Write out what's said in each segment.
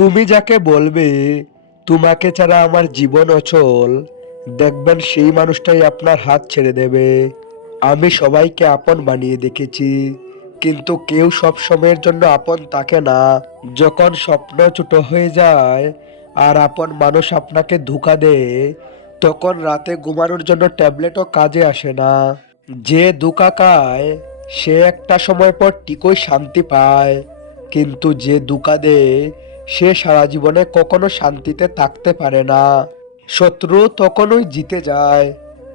তুমি যাকে বলবে, তোমাকে ছাড়া আমার জীবন অচল। দেখবেন সেই মানুষটাই আপনার হাত ছেড়ে দেবে। আমি সবাইকে আপন বানিয়ে দেখেছি, কিন্তু কেউ সব সময়ের জন্য আপন থাকে না। যখন স্বপ্ন ছোট হয়ে যায় আর আপন মানুষ আপনাকে ধোকা দেয়, তখন রাতে ঘুমানোর জন্য ট্যাবলেটও কাজে আসে না। যে ধোকা খায়, সে একটা সময় পর ঠিকই শান্তি পায়। কিন্তু যে দুকাদে সে সারা জীবনে কখনো শান্তিতে থাকতে পারে না। শত্রু তখনই জিতে যায়,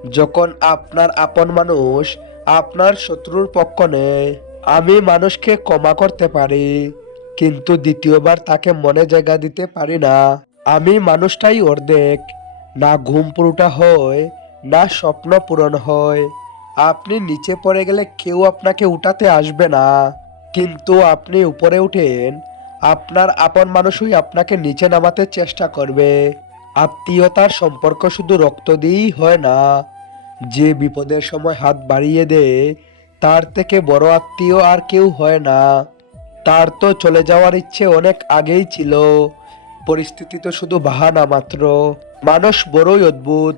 যখন আপনার আপন মানুষ আপনার শত্রুর পক্ষ নেয়। আমি মানুষকে ক্ষমা করতে পারি, কিন্তু দ্বিতীয়বার তাকে মনে জায়গা দিতে পারি না। আমি মানুষটাই অর্ধেক, না ঘুম পুরোটা হয়, না স্বপ্ন পূরণ হয়। আপনি নিচে পড়ে গেলে কেউ আপনাকে উঠাতে আসবে না। কিন্তু আপনি উপরে উঠেন, আপনার আপন মানুষই আপনাকে নিচে নামাতে চেষ্টা করবে। আত্মীয়তার সম্পর্ক শুধু রক্ত দিয়েই হয় না। যে বিপদের সময় হাত বাড়িয়ে দেয় তার থেকে বড় আত্মীয় আর কেউ হয় না। তার তো চলে যাওয়ার ইচ্ছে অনেক আগেই ছিল। পরিস্থিতি তো শুধু বাহানা মাত্র। মানুষ বড়ই অদ্ভুত।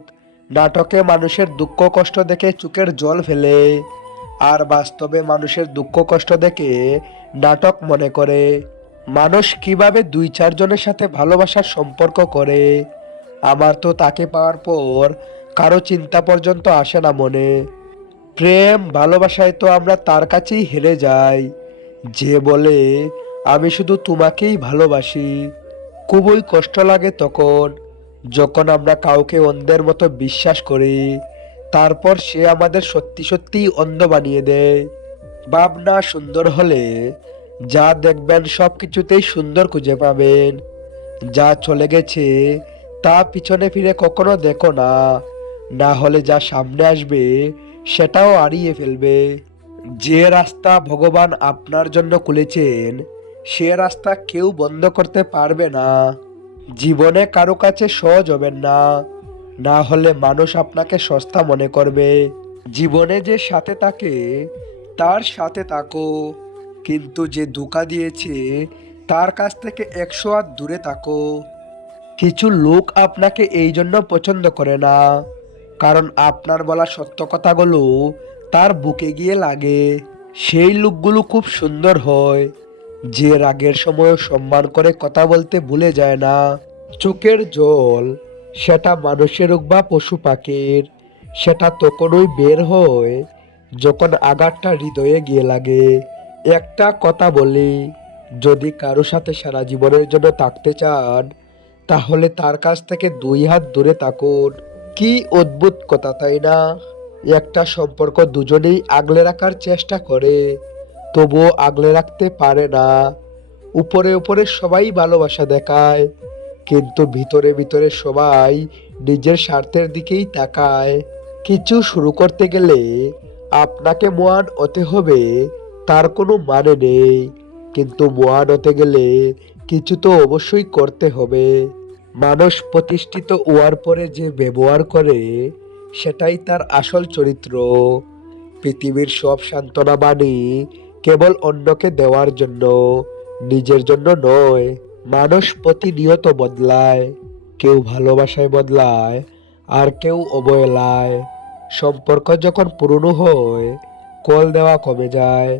নাটকে মানুষের দুঃখ কষ্ট দেখে চোখের জল ফেলে। আর বাস্তবে মানুষের দুঃখ কষ্ট দেখে নাটক মনে করে। মানুষ কীভাবে দুই চারজনের সাথে ভালোবাসার সম্পর্ক করে, আমার তো তাকে পাওয়ার পর কারও চিন্তা পর্যন্ত আসে না মনে। প্রেম ভালোবাসায় তো আমরা তার কাছেই হেরে যাই। যে বলে, আমি শুধু তোমাকেই ভালোবাসি। খুবই কষ্ট লাগে তখন, যখন আমরা কাউকে অন্ধের মতো বিশ্বাস করি। তারপর সে আমাদের সত্যি সত্যিই অন্ধ বানিয়ে দেয়। ভাবনা সুন্দর হলে যা দেখবেন সব কিছুতেই সুন্দর খুঁজে পাবেন। যা চলে গেছে তা পিছনে ফিরে কখনো দেখো না। না হলে যা সামনে আসবে সেটাও হারিয়ে ফেলবে। যে রাস্তা ভগবান আপনার জন্য খুলেছেন, সে রাস্তা কেউ বন্ধ করতে পারবে না। জীবনে কারও কাছে সহজ হবেন না। না হলে মানুষ আপনাকে সস্তা মনে করবে। জীবনে যে সাথে থাকে, তার সাথে থাকো। কিন্তু যে ধোকা দিয়েছে, তার কাছ থেকে একশো হাত দূরে থাকো। কিছু লোক আপনাকে এই জন্য পছন্দ করে না। কারণ আপনার বলা সত্য কথাগুলো তার বুকে গিয়ে লাগে। সেই লোকগুলো খুব সুন্দর হয়। যে রাগের সময় সম্মান করে কথা বলতে ভুলে যায় না। চোখের জল সেটা মানুষের হোক বা পশু পাখির, সেটা তখনই বের হয় যখন আঘাতটা হৃদয়ে গিয়ে লাগে। একটা কথা বলি, যদি কারও সাথে সারা জীবনের জন্য থাকতে চান, তাহলে তার কাছ থেকে দুই হাত দূরে থাকুন। কি অদ্ভুত কথা, তাই না? একটা সম্পর্ক দুজনেই আগলে রাখার চেষ্টা করে, তবুও আগলে রাখতে পারে না। উপরে উপরে সবাই ভালোবাসা দেখায় কিন্তু ভিতরে ভিতরে সবাই নিজের স্বার্থের দিকেই তাকায়। কিছু শুরু করতে গেলে আপনাকে মহান হতে হবে, তার কোনো মানে নেই। কিন্তু মহান হতে গেলে কিছু তো অবশ্যই করতে হবে। মানুষ প্রতিষ্ঠিত হওয়ার পরে যে ব্যবহার করে, সেটাই তার আসল চরিত্র। পৃথিবীর সব সান্ত্বনা বাণী কেবল অন্যকে দেওয়ার জন্য, নিজের জন্য নয়। মানুষ প্রতিনিয়ত বদলায়, কেউ ভালোবাসায় বদলায়, আর কেউ অবহেলায়। সম্পর্ক যখন পুরনো হয়, কল দেওয়া কমে যায়,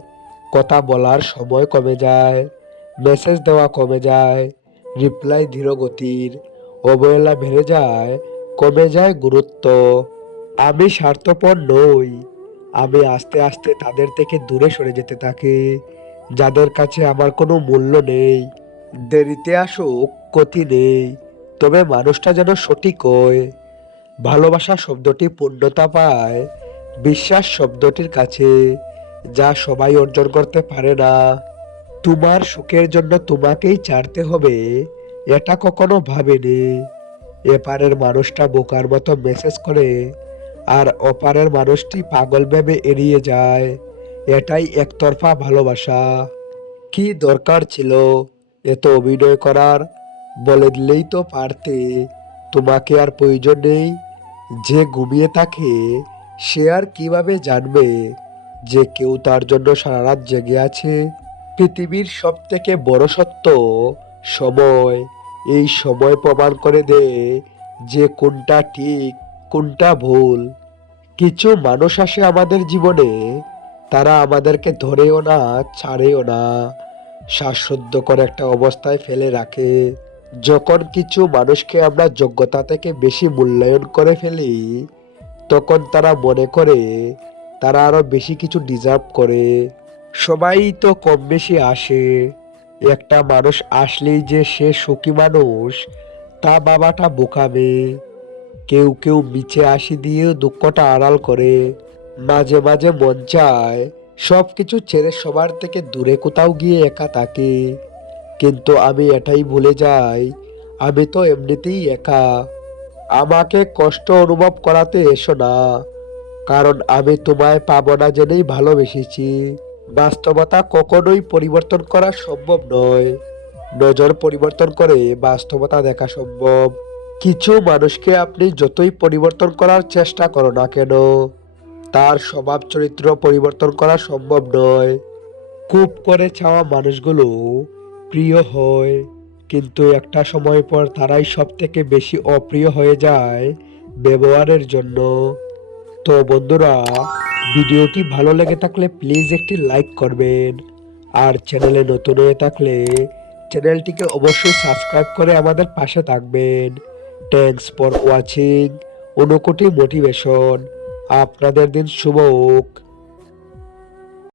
কথা বলার সময় কমে যায় মেসেজ দেওয়া কমে যায় রিপ্লাই ধীর গতির, অবহেলা বেড়ে যায়, কমে যায় গুরুত্ব। আমি স্বার্থপর নই, আমি আস্তে আস্তে তাদের থেকে দূরে সরে যেতে থাকি, যাদের কাছে আমার কোনো মূল্য নেই। দেরিতে আসুক, ক্ষতি নেই। তবে মানুষটা যেন সঠিক হয়। ভালোবাসা শব্দটি পূর্ণতা পায়। বিশ্বাস শব্দটির কাছে, যা সবাই অর্জন করতে পারে না। তোমার সুখের জন্য তোমাকেই ছাড়তে হবে, এটা কখনো ভাবেনি। এপারের মানুষটা বোকার মতো মেসেজ করে, আর অপারের মানুষটি পাগল ভেবে এড়িয়ে যায়। এটাই একতরফা ভালোবাসা। কি দরকার ছিল? এত অভিনয় করার বলে দিলেই তো পারতে। তোমাকে আর প্রয়োজন নেই। যে ঘুমিয়ে থাকে, সে আর কীভাবে জানবে যে কেউ তার জন্য সারা রাত জেগে আছে? পৃথিবীর সব থেকে বড় সত্য, সময়। এই সময় প্রমাণ করে দেয় যে কোনটা ঠিক, কোনটা ভুল। কিছু মানুষ আসে আমাদের জীবনে, তারা আমাদেরকে ধরেও না, ছাড়েও না। শ্বাসরুদ্ধকর একটা অবস্থায় ফেলে রাখে। যখন কিছু মানুষকে আমরা যোগ্যতা থেকে বেশি মূল্যায়ন করে ফেলি, তখন তারা মনে করে, তারা আরও বেশি কিছু ডিজার্ভ করে। সবাই তো কম বেশি আসে। একটা মানুষ আসলেই যে সে সুখী মানুষ, তা বাবাটা বোকাবে কেউ কেউ মিছে আসি দিয়েও দুঃখটা আড়াল করে। মাঝে মাঝে মন চায় সব কিছু ছেড়ে সবার থেকে দূরে কোথাও গিয়ে একা থাকে। কিন্তু আমি এটাই ভুলে যাই, আমি তো এমনিতেই একা। আমাকে কষ্ট অনুভব করাতে এসো না, কারণ আমি তোমায় পাবো না জেনেই ভালোবেসেছি। বাস্তবতা কখনোই পরিবর্তন করা সম্ভব নয়। নজর পরিবর্তন করে বাস্তবতা দেখা সম্ভব। কিছু মানুষকে আপনি যতই পরিবর্তন করার চেষ্টা করো না কেন তার স্বভাব চরিত্র পরিবর্তন করা সম্ভব নয়। খুব করে চাওয়া মানুষগুলো প্রিয় হয়, কিন্তু একটা সময় পর তারাই সব থেকে বেশি অপ্রিয় হয়ে যায় ব্যবহারের জন্য। তো বন্ধুরা, ভিডিওটি ভালো লেগে থাকলে প্লিজ একটি লাইক করবেন। আর চ্যানেলে নতুন হয়ে থাকলে চ্যানেলটিকে অবশ্যই সাবস্ক্রাইব করে আমাদের পাশে থাকবেন। থ্যাংকস ফর ওয়াচিং অনুকোটি মোটিভেশন। আপনাদের দিন শুভ হোক।